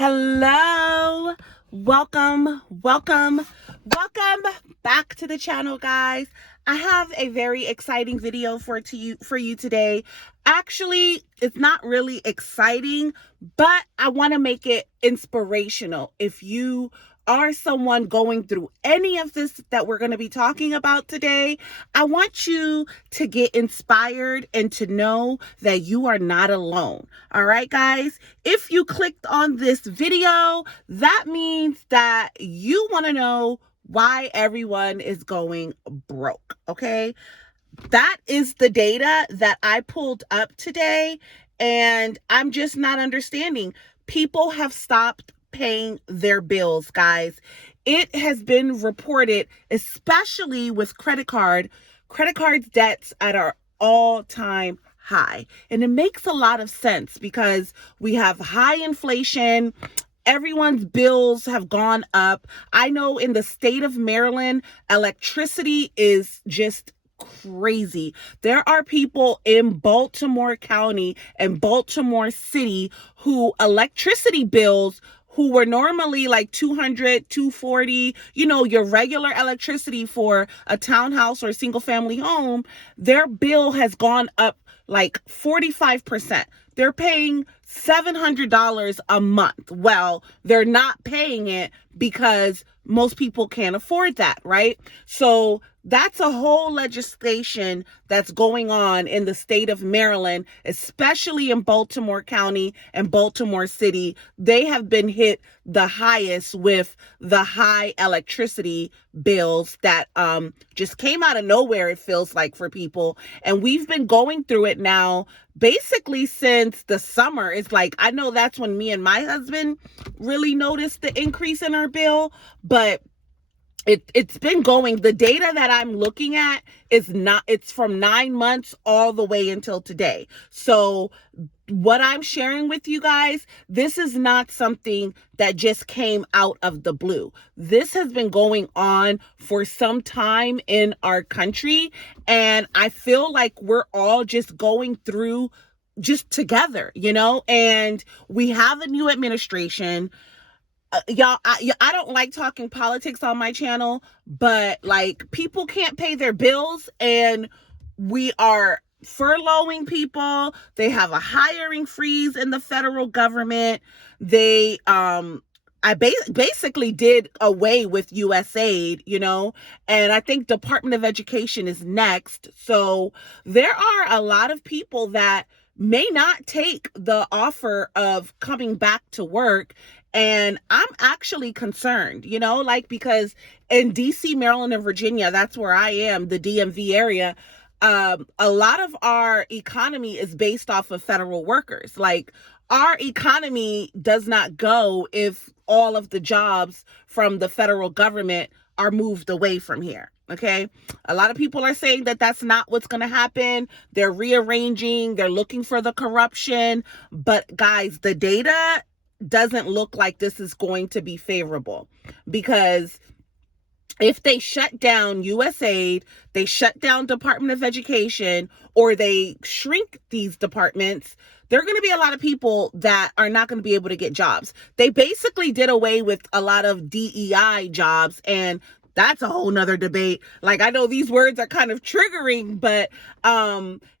Hello, welcome back to the channel, guys. I have a very exciting video for you today. Actually, it's not really exciting, but I want to make it inspirational. If you are someone going through any of this that we're going to be talking about today, I want you to get inspired and to know that you are not alone. All right, guys? If you clicked on this video, that means that you want to know why everyone is going broke, okay? That is the data that I pulled up today, and I'm just not understanding. People have stopped paying their bills, guys. It has been reported, especially with credit cards debts at our all-time high. And it makes a lot of sense because we have high inflation. Everyone's bills have gone up. I know in the state of Maryland, electricity is just crazy. There are people in Baltimore County and Baltimore City who electricity bills who were normally like $200, $240, your regular electricity for a townhouse or a single family home, their bill has gone up like 45%. They're paying $700 a month. Well, they're not paying it because most people can't afford that, right? So that's a whole legislation that's going on in the state of Maryland, especially in Baltimore County and Baltimore City. They have been hit the highest with the high electricity bills that just came out of nowhere, it feels like, for people. And we've been going through it now basically since the summer. It's like, I know that's when me and my husband really noticed the increase in our bill, but it's been going. The data that I'm looking at it's from 9 months all the way until today. So what I'm sharing with you guys, this is not something that just came out of the blue. This has been going on for some time in our country, and I feel like we're all just going through just together, and we have a new administration. Y'all, I don't like talking politics on my channel, but like, people can't pay their bills and we are furloughing people. They have a hiring freeze in the federal government. They basically did away with USAID, and I think Department of Education is next. So there are a lot of people that may not take the offer of coming back to work. And I'm actually concerned, because in DC, Maryland, and Virginia, that's where I am, the DMV area, a lot of our economy is based off of federal workers. Like, our economy does not go if all of the jobs from the federal government are moved away from here. Okay. A lot of people are saying that that's not what's going to happen. They're rearranging, they're looking for the corruption. But guys, the data doesn't look like this is going to be favorable, because if they shut down USAID, they shut down Department of Education, or they shrink these departments, there are going to be a lot of people that are not going to be able to get jobs. They basically did away with a lot of DEI jobs, and that's a whole nother debate. Like, I know these words are kind of triggering, but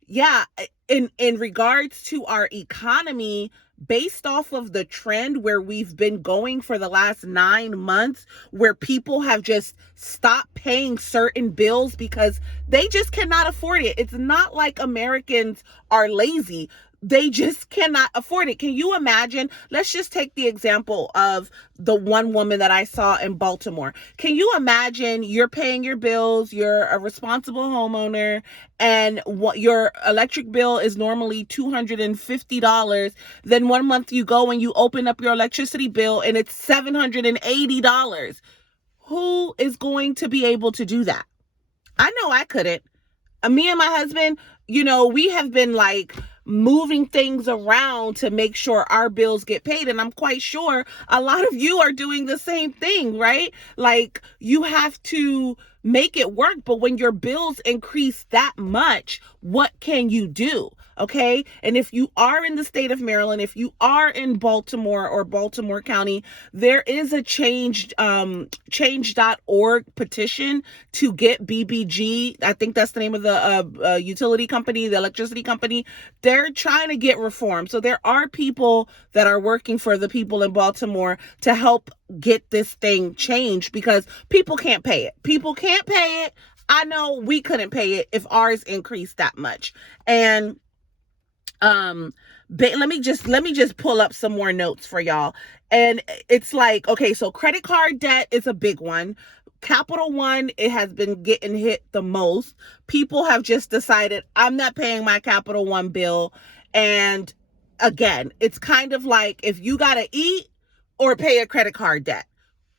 yeah, in regards to our economy, based off of the trend where we've been going for the last 9 months, where people have just stopped paying certain bills because they just cannot afford it. It's not like Americans are lazy. They just cannot afford it. Can you imagine? Let's just take the example of the one woman that I saw in Baltimore. Can you imagine you're paying your bills, you're a responsible homeowner, and what your electric bill is normally $250. Then one month you go and you open up your electricity bill and it's $780. Who is going to be able to do that? I know I couldn't. Me and my husband, we have been like moving things around to make sure our bills get paid. And I'm quite sure a lot of you are doing the same thing, right? Like, you have to make it work. But when your bills increase that much, what can you do? Okay. And if you are in the state of Maryland, if you are in Baltimore or Baltimore County, there is a change.org petition to get BBG. I think that's the name of the utility company, the electricity company. They're trying to get reform. So there are people that are working for the people in Baltimore to help get this thing changed, because people can't pay it. People can't pay it. I know we couldn't pay it if ours increased that much. And but let me just pull up some more notes for y'all. And it's like, okay, so credit card debt is a big one. Capital One, it has been getting hit the most. People have just decided, I'm not paying my Capital One bill. And again, it's kind of like, if you got to eat or pay a credit card debt,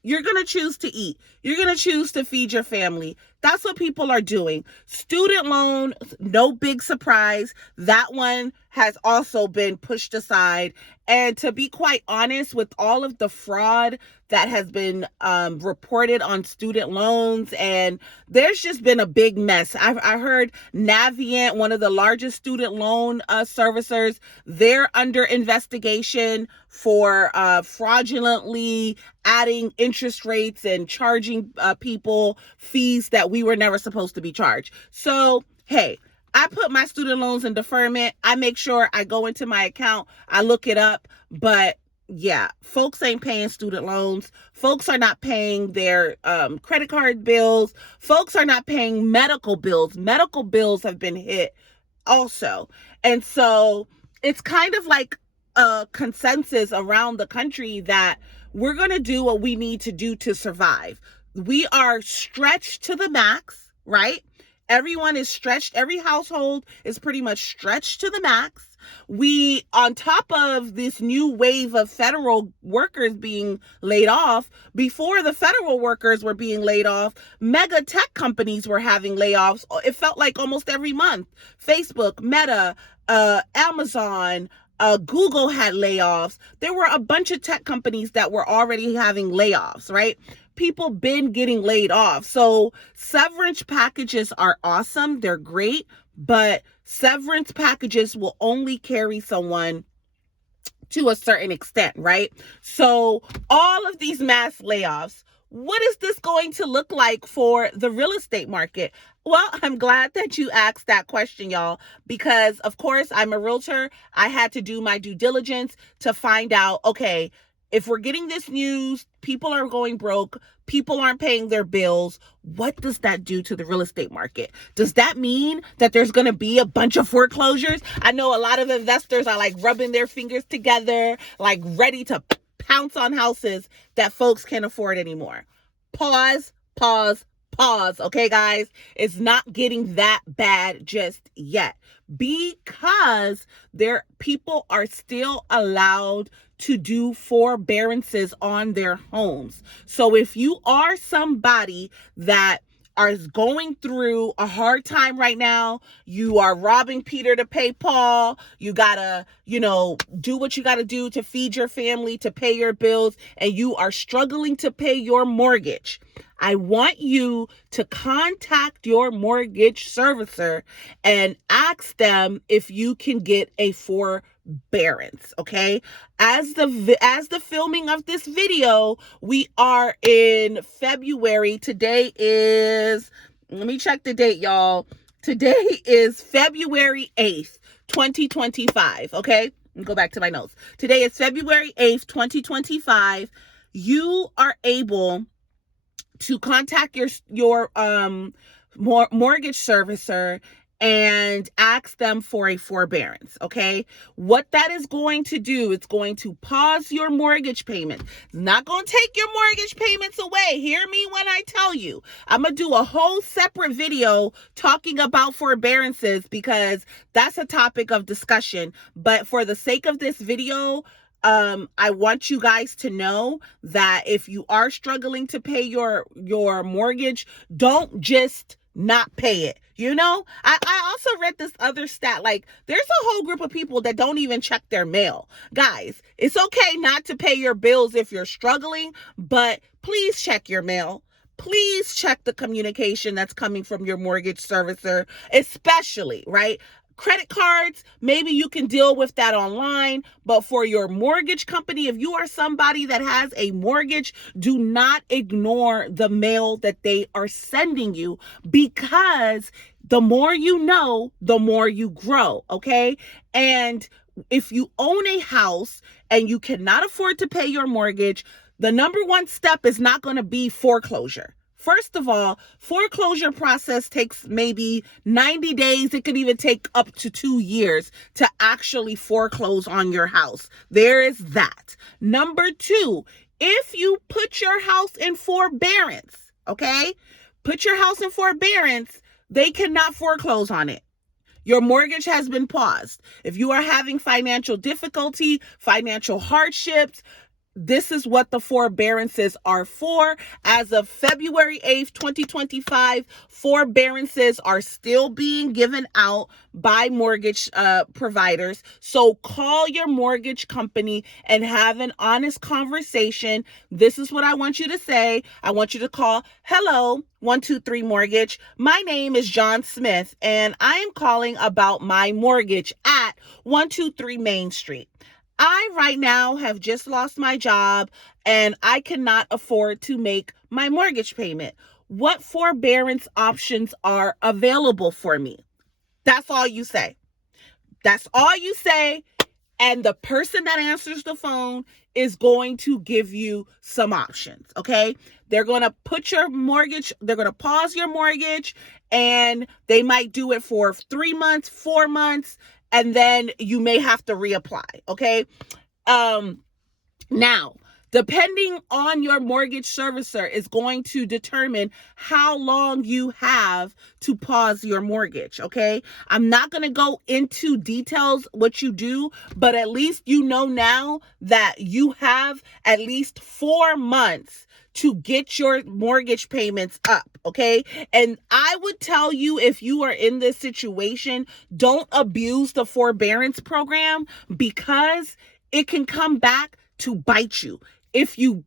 you're going to choose to eat. You're going to choose to feed your family. That's what people are doing. Student loan, no big surprise. That one has also been pushed aside. And to be quite honest, with all of the fraud that has been reported on student loans, and there's just been a big mess. I heard Navient, one of the largest student loan servicers, they're under investigation for fraudulently adding interest rates and charging people fees that we were never supposed to be charged. So, hey, I put my student loans in deferment. I make sure I go into my account, I look it up, but yeah, folks ain't paying student loans. Folks are not paying their credit card bills. Folks are not paying medical bills. Medical bills have been hit also. And so it's kind of like a consensus around the country that we're going to do what we need to do to survive. We are stretched to the max, right? Everyone is stretched. Every household is pretty much stretched to the max. We, on top of this new wave of federal workers being laid off, before the federal workers were being laid off, mega tech companies were having layoffs. It felt like almost every month. Facebook, Meta, Amazon, Google had layoffs. There were a bunch of tech companies that were already having layoffs, right? People been getting laid off. So severance packages are awesome. They're great, but severance packages will only carry someone to a certain extent, right? So all of these mass layoffs, what is this going to look like for the real estate market? Well, I'm glad that you asked that question, y'all, because of course I'm a realtor. I had to do my due diligence to find out, okay, if we're getting this news, people are going broke, people aren't paying their bills, what does that do to the real estate market? Does that mean that there's going to be a bunch of foreclosures? I know a lot of investors are like rubbing their fingers together, like ready to pounce on houses that folks can't afford anymore. Pause. Okay, guys, it's not getting that bad just yet, because people are still allowed to do forbearances on their homes. So if you are somebody that is going through a hard time right now, you are robbing Peter to pay Paul, you gotta, do what you gotta do to feed your family, to pay your bills, and you are struggling to pay your mortgage, I want you to contact your mortgage servicer and ask them if you can get a forbearance, okay? As the filming of this video, we are in February. Today is, let me check the date, y'all. Today is February 8th, 2025, okay? Let me go back to my notes. Today is February 8th, 2025. You are able to contact your mortgage servicer and ask them for a forbearance, okay? What that is going to do, it's going to pause your mortgage payments. It's not going to take your mortgage payments away. Hear me when I tell you. I'm going to do a whole separate video talking about forbearances, because that's a topic of discussion. But for the sake of this video, I want you guys to know that if you are struggling to pay your mortgage, don't just not pay it. I also read this other stat, like there's a whole group of people that don't even check their mail. Guys, it's okay not to pay your bills if you're struggling, but please check your mail. please check the communication that's coming from your mortgage servicer, especially, right? Credit cards, maybe you can deal with that online, but for your mortgage company, if you are somebody that has a mortgage, do not ignore the mail that they are sending you, because the more you know, the more you grow, okay? And if you own a house and you cannot afford to pay your mortgage, the number one step is not going to be foreclosure. First of all, foreclosure process takes maybe 90 days. It could even take up to 2 years to actually foreclose on your house. There is that. Number two, if you put your house in forbearance, okay? Put your house in forbearance, they cannot foreclose on it. Your mortgage has been paused. If you are having financial difficulty, financial hardships, this is what the forbearances are for. As of February 8th, 2025, forbearances are still being given out by mortgage providers. So call your mortgage company and have an honest conversation. This is what I want you to say. I want you to call, hello, 123 Mortgage. My name is John Smith, and I am calling about my mortgage at 123 Main Street. I right now have just lost my job and I cannot afford to make my mortgage payment. What forbearance options are available for me? That's all you say. That's all you say. And the person that answers the phone is going to give you some options, okay? They're going to put your mortgage, they're going to pause your mortgage, and they might do it for 3 months, 4 months, and then you may have to reapply, okay? Now, depending on your mortgage servicer is going to determine how long you have to pause your mortgage, okay? I'm not going to go into details what you do, but at least you know now that you have at least 4 months to get your mortgage payments up, okay? And I would tell you, if you are in this situation, don't abuse the forbearance program, because it can come back to bite you. If you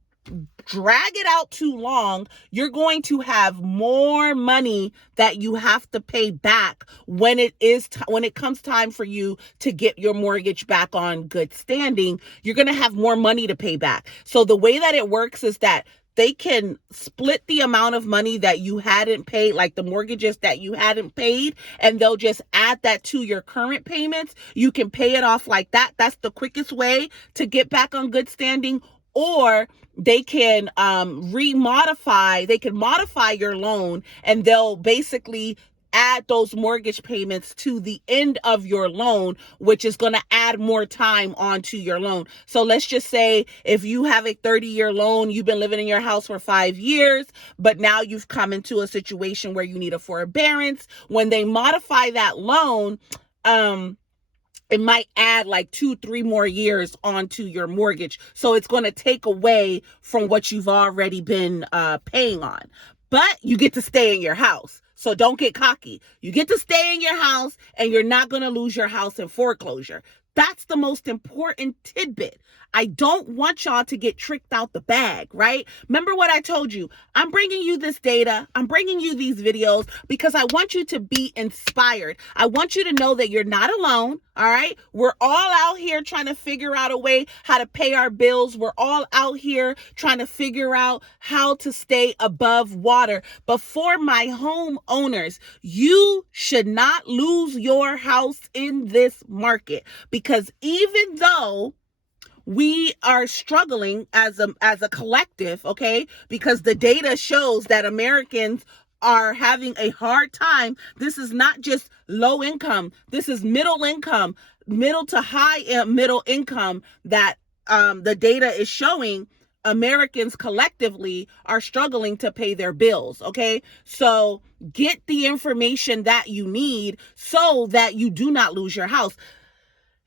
drag it out too long, you're going to have more money that you have to pay back when it comes time for you to get your mortgage back on good standing. You're going to have more money to pay back. So the way that it works is that they can split the amount of money that you hadn't paid, like the mortgages that you hadn't paid, and they'll just add that to your current payments. You can pay it off like that. That's the quickest way to get back on good standing. Or they can modify your loan, and they'll basically add those mortgage payments to the end of your loan, which is going to add more time onto your loan. So let's just say if you have a 30-year loan, you've been living in your house for 5 years, but now you've come into a situation where you need a forbearance. When they modify that loan, it might add like 2-3 more years onto your mortgage. So it's going to take away from what you've already been paying on. But you get to stay in your house. So don't get cocky. You get to stay in your house, and you're not going to lose your house in foreclosure. That's the most important tidbit. I don't want y'all to get tricked out the bag, right? Remember what I told you. I'm bringing you this data. I'm bringing you these videos because I want you to be inspired. I want you to know that you're not alone, all right? We're all out here trying to figure out a way how to pay our bills. We're all out here trying to figure out how to stay above water. But for my homeowners, you should not lose your house in this market, because even though we are struggling as a collective, okay? Because the data shows that Americans are having a hard time. This is not just low income. This is middle income, middle to high middle income that the data is showing. Americans collectively are struggling to pay their bills, okay? So get the information that you need so that you do not lose your house.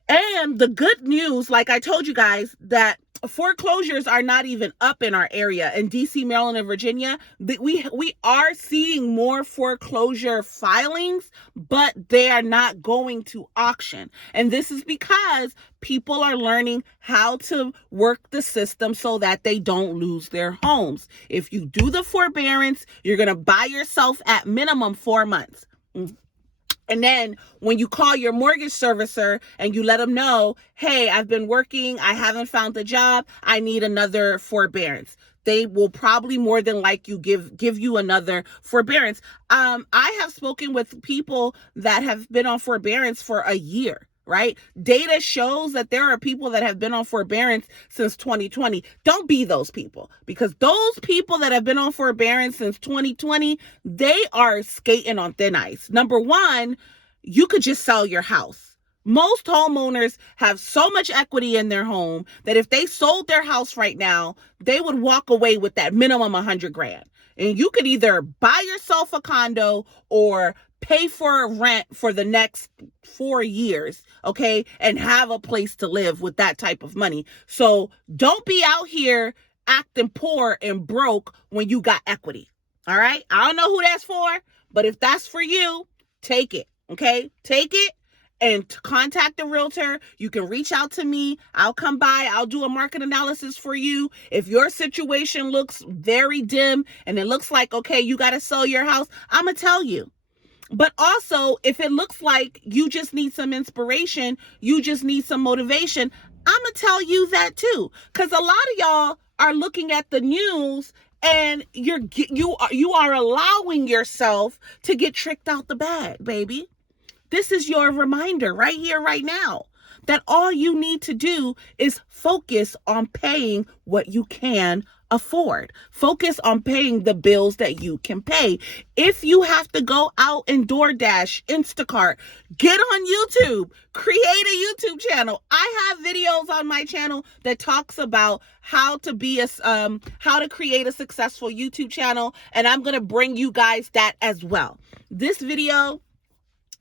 And the good news, like I told you guys, that foreclosures are not even up in our area in DC, Maryland, and Virginia. We are seeing more foreclosure filings, but they are not going to auction. And this is because people are learning how to work the system so that they don't lose their homes. If you do the forbearance, you're going to buy yourself at minimum 4 months. And then when you call your mortgage servicer and you let them know, hey, I've been working, I haven't found a job, I need another forbearance, they will probably more than like you give you another forbearance. I have spoken with people that have been on forbearance for a year. Right? Data shows that there are people that have been on forbearance since 2020. Don't be those people, because those people that have been on forbearance since 2020, they are skating on thin ice. Number one, you could just sell your house. Most homeowners have so much equity in their home that if they sold their house right now, they would walk away with that minimum 100 grand. And you could either buy yourself a condo or pay for rent for the next 4 years, okay, and have a place to live with that type of money. So don't be out here acting poor and broke when you got equity. All right? I don't know who that's for, but if that's for you, take it, okay? Take it and contact the realtor. You can reach out to me. I'll come by. I'll do a market analysis for you. If your situation looks very dim and it looks like, okay, you got to sell your house, I'm going to tell you. But also, if it looks like you just need some inspiration, you just need some motivation, I'm going to tell you that too. Because a lot of y'all are looking at the news and you are allowing yourself to get tricked out the bag, baby. This is your reminder right here, right now, that all you need to do is focus on paying what you can afford. Focus on paying the bills that you can pay. If you have to go out and DoorDash, Instacart, get on YouTube, create a YouTube channel. I have videos on my channel that talks about how to create a successful YouTube channel, and I'm going to bring you guys that as well. This video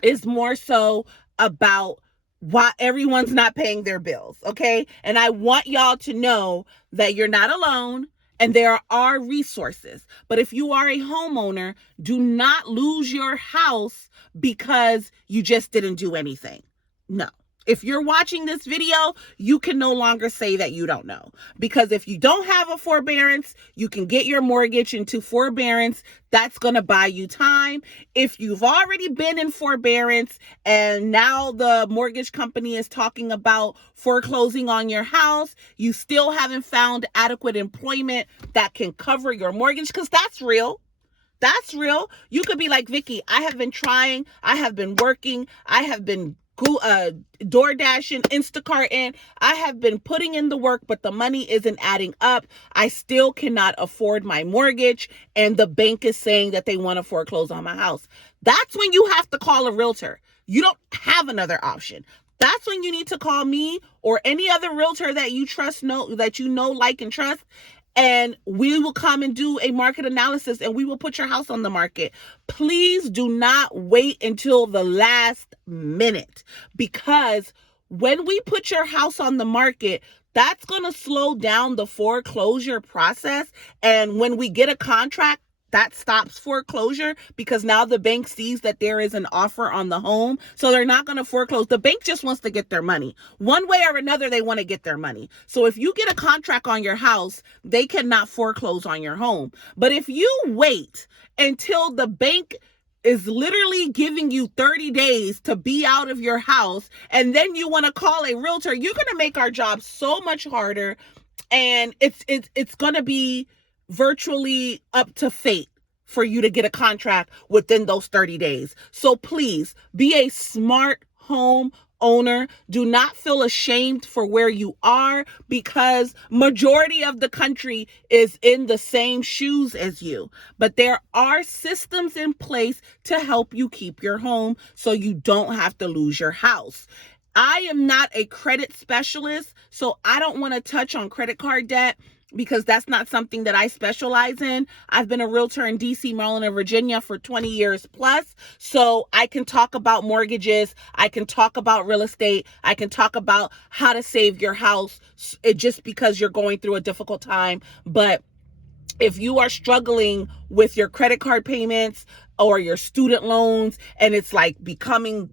is more so about why everyone's not paying their bills, okay? And I want y'all to know that you're not alone and there are resources. But if you are a homeowner, do not lose your house because you just didn't do anything. No. If you're watching this video, you can no longer say that you don't know. Because if you don't have a forbearance, you can get your mortgage into forbearance. That's going to buy you time. If you've already been in forbearance and now the mortgage company is talking about foreclosing on your house, you still haven't found adequate employment that can cover your mortgage, because that's real. That's real. You could be like, Vicky, I have been trying, I have been working, I have been DoorDashing, Instacarting. I have been putting in the work, but the money isn't adding up. I still cannot afford my mortgage, and the bank is saying that they want to foreclose on my house. That's when you have to call a realtor. You don't have another option. That's when you need to call me or any other realtor that you trust, like, and trust. And we will come and do a market analysis and we will put your house on the market. Please do not wait until the last minute, because when we put your house on the market, that's going to slow down the foreclosure process. And when we get a contract, that stops foreclosure, because now the bank sees that there is an offer on the home. So they're not going to foreclose. The bank just wants to get their money. One way or another, they want to get their money. So if you get a contract on your house, they cannot foreclose on your home. But if you wait until the bank is literally giving you 30 days to be out of your house, and then you want to call a realtor, you're going to make our job so much harder. And it's going to be virtually up to fate for you to get a contract within those 30 days. So please be a smart home owner. Do not feel ashamed for where you are, because majority of the country is in the same shoes as you. But there are systems in place to help you keep your home so you don't have to lose your house. I am not a credit specialist, so I don't want to touch on credit card debt. because that's not something that I specialize in. I've been a realtor in DC, Maryland, and Virginia for 20 years plus. So I can talk about mortgages. I can talk about real estate. I can talk about how to save your house just because you're going through a difficult time. But if you are struggling with your credit card payments or your student loans and it's like becoming,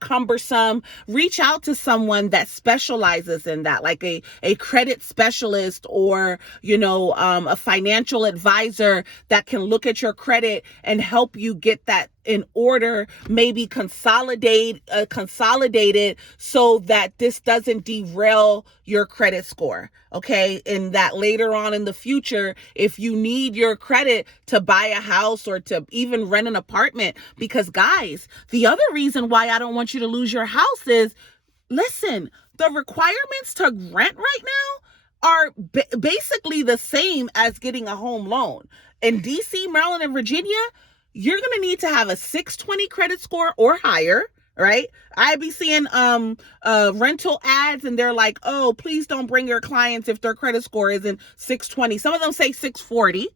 cumbersome, reach out to someone that specializes in that, like a credit specialist or, a financial advisor that can look at your credit and help you get that in order, maybe consolidate it so that this doesn't derail your credit score. Okay. And that later on in the future, if you need your credit to buy a house or to even rent an apartment, because guys, the other reason why I don't want you to lose your house is, listen, the requirements to rent right now are basically the same as getting a home loan. In DC, Maryland, and Virginia, you're going to need to have a 620 credit score or higher, right? I be seeing rental ads and they're like, oh, please don't bring your clients if their credit score isn't 620. Some of them say 640.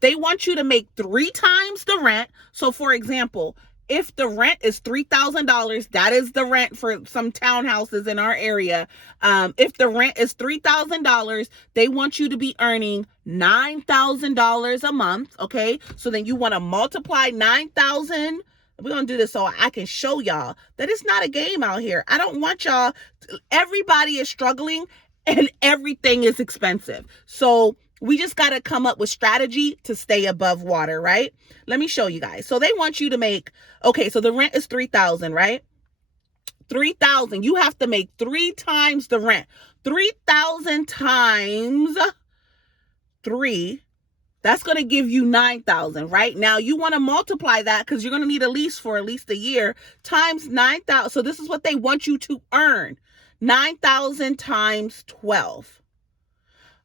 They want you to make 3 times the rent. So for example, if the rent is $3,000, that is the rent for some townhouses in our area. If the rent is $3,000, they want you to be earning $9,000 a month. Okay. So then you want to multiply 9,000. We're going to do this so I can show y'all that it's not a game out here. I don't want y'all. Everybody is struggling and everything is expensive. So we just got to come up with strategy to stay above water, right? Let me show you guys. So they want you to make, okay, so the rent is $3,000, right? $3,000. You have to make 3 times the rent. 3,000 times 3. That's going to give you 9,000, right? Now you want to multiply that because you're going to need a lease for at least a year times 9,000. So this is what they want you to earn. 9,000 times 12.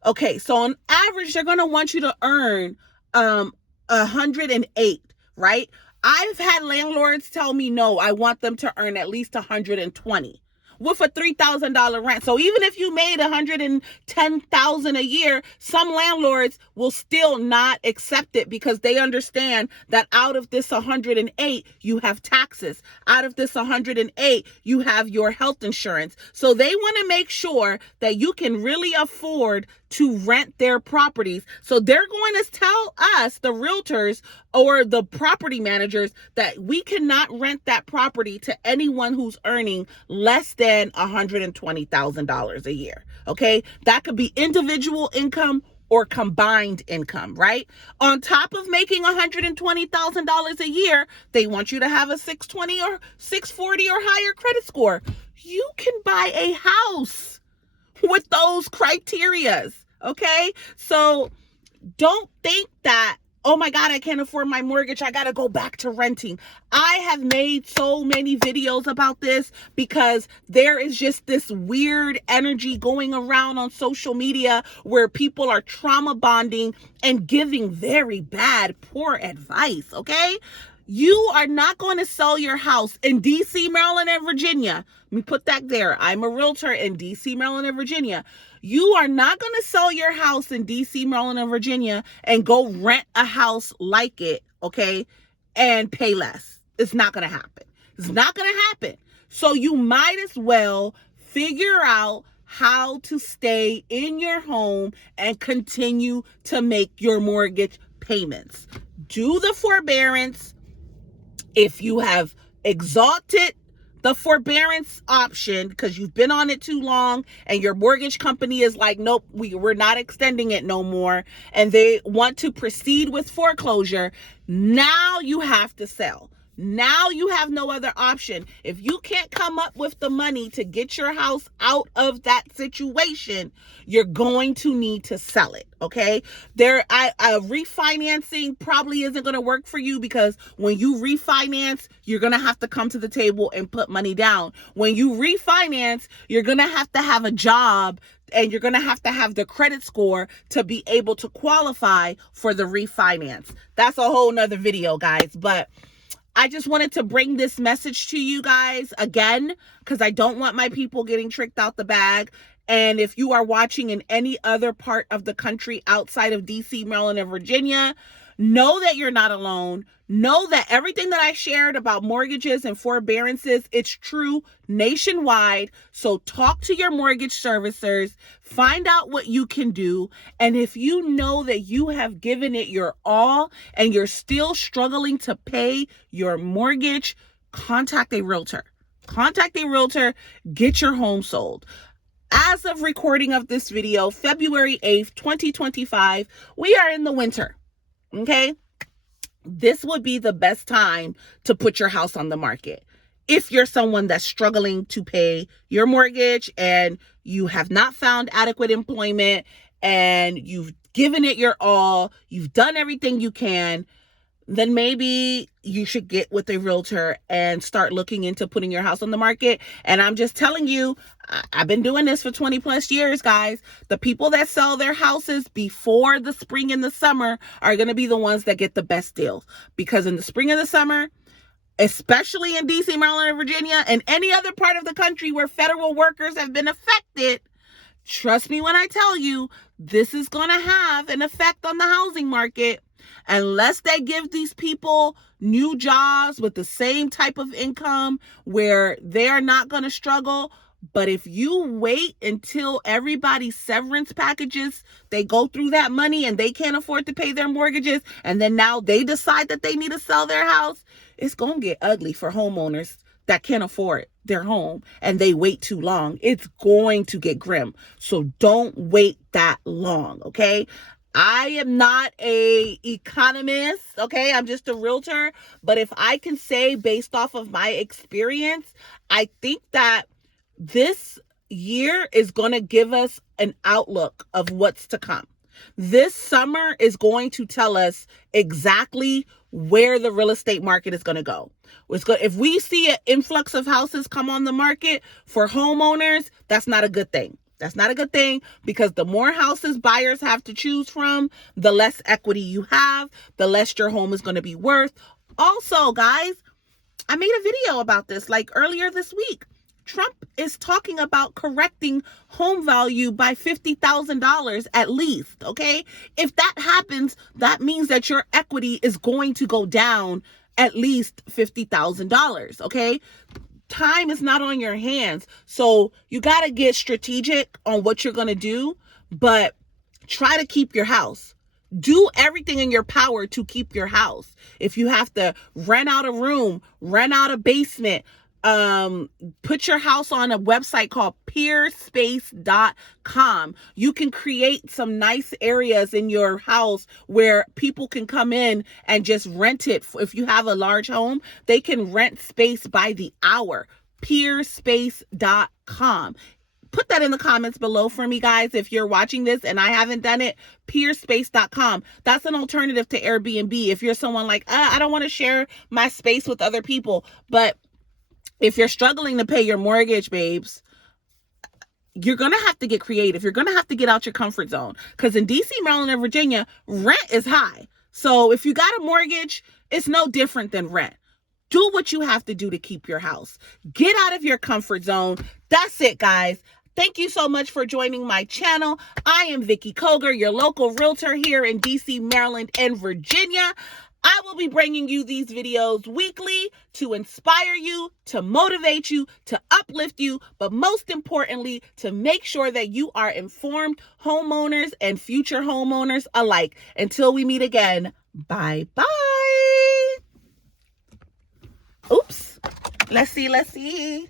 Okay, so on average, they're going to want you to earn 108, right? I've had landlords tell me, no, I want them to earn at least 120 with a $3,000 rent. So even if you made $110,000 a year, some landlords will still not accept it because they understand that out of this 108, you have taxes. Out of this 108, you have your health insurance. So they want to make sure that you can really afford to rent their properties. So they're going to tell us, the realtors or the property managers, that we cannot rent that property to anyone who's earning less than $120,000 a year. Okay. That could be individual income or combined income, right? On top of making $120,000 a year, they want you to have a 620 or 640 or higher credit score. You can buy a house with those criterias. Okay. So don't think that, oh my God, I can't afford my mortgage, I got to go back to renting. I have made so many videos about this because there is just this weird energy going around on social media where people are trauma bonding and giving very bad, poor advice. Okay. You are not going to sell your house in DC, Maryland, and Virginia. Let me put that there. I'm a realtor in DC, Maryland, and Virginia. You are not going to sell your house in DC, Maryland, and Virginia and go rent a house like it, okay, and pay less. It's not going to happen. It's not going to happen. So you might as well figure out how to stay in your home and continue to make your mortgage payments. Do the forbearance. If you have exalted the forbearance option because you've been on it too long and your mortgage company is like, nope, we're not extending it no more, and they want to proceed with foreclosure, now you have to sell. Now you have no other option. If you can't come up with the money to get your house out of that situation, you're going to need to sell it. Okay. Refinancing probably isn't going to work for you because when you refinance, you're going to have to come to the table and put money down. When you refinance, you're going to have a job and you're going to have the credit score to be able to qualify for the refinance. That's a whole nother video, guys. But I just wanted to bring this message to you guys again, because I don't want my people getting tricked out the bag. And if you are watching in any other part of the country outside of DC, Maryland, and Virginia, know that you're not alone. Know that everything that I shared about mortgages and forbearances, it's true nationwide. So talk to your mortgage servicers, find out what you can do. And if you know that you have given it your all and you're still struggling to pay your mortgage, contact a realtor. Contact a realtor, get your home sold. As of recording of this video, February 8th, 2025, we are in the winter, okay? This would be the best time to put your house on the market. If you're someone that's struggling to pay your mortgage and you have not found adequate employment and you've given it your all, you've done everything you can, then maybe you should get with a realtor and start looking into putting your house on the market. And I'm just telling you, I've been doing this for 20 plus years, guys. The people that sell their houses before the spring and the summer are going to be the ones that get the best deals. Because in the spring and the summer, especially in DC, Maryland, and Virginia, and any other part of the country where federal workers have been affected, trust me when I tell you, this is going to have an effect on the housing market. Unless they give these people new jobs with the same type of income where they are not going to struggle. But if you wait until everybody's severance packages, they go through that money and they can't afford to pay their mortgages, and then now they decide that they need to sell their house, it's going to get ugly for homeowners that can't afford their home and they wait too long. It's going to get grim. So don't wait that long, okay? I am not a economist, okay? I'm just a realtor. But if I can say based off of my experience, I think that this year is going to give us an outlook of what's to come. This summer is going to tell us exactly where the real estate market is going to go. If we see an influx of houses come on the market for homeowners, that's not a good thing. That's not a good thing, because the more houses buyers have to choose from, the less equity you have, the less your home is going to be worth. Also, guys, I made a video about this like earlier this week. Trump is talking about correcting home value by $50,000 at least, okay? If that happens, that means that your equity is going to go down at least $50,000, okay? Time is not on your hands. So you got to get strategic on what you're going to do, but try to keep your house. Do everything in your power to keep your house. If you have to rent out a room, rent out a basement, put your house on a website called peerspace.com. You can create some nice areas in your house where people can come in and just rent it. If you have a large home, they can rent space by the hour. peerspace.com. Put that in the comments below for me, guys. If you're watching this and I haven't done it, peerspace.com. That's an alternative to Airbnb. If you're someone like, I don't want to share my space with other people, but if you're struggling to pay your mortgage, babes, you're going to have to get creative. You're going to have to get out your comfort zone, because in DC, Maryland, and Virginia, rent is high. So if you got a mortgage, it's no different than rent. Do what you have to do to keep your house. Get out of your comfort zone. That's it, guys. Thank you so much for joining my channel. I am Vicky Koger, your local realtor here in DC, Maryland, and Virginia. I will be bringing you these videos weekly to inspire you, to motivate you, to uplift you, but most importantly, to make sure that you are informed homeowners and future homeowners alike. Until we meet again, bye-bye. Oops. Let's see.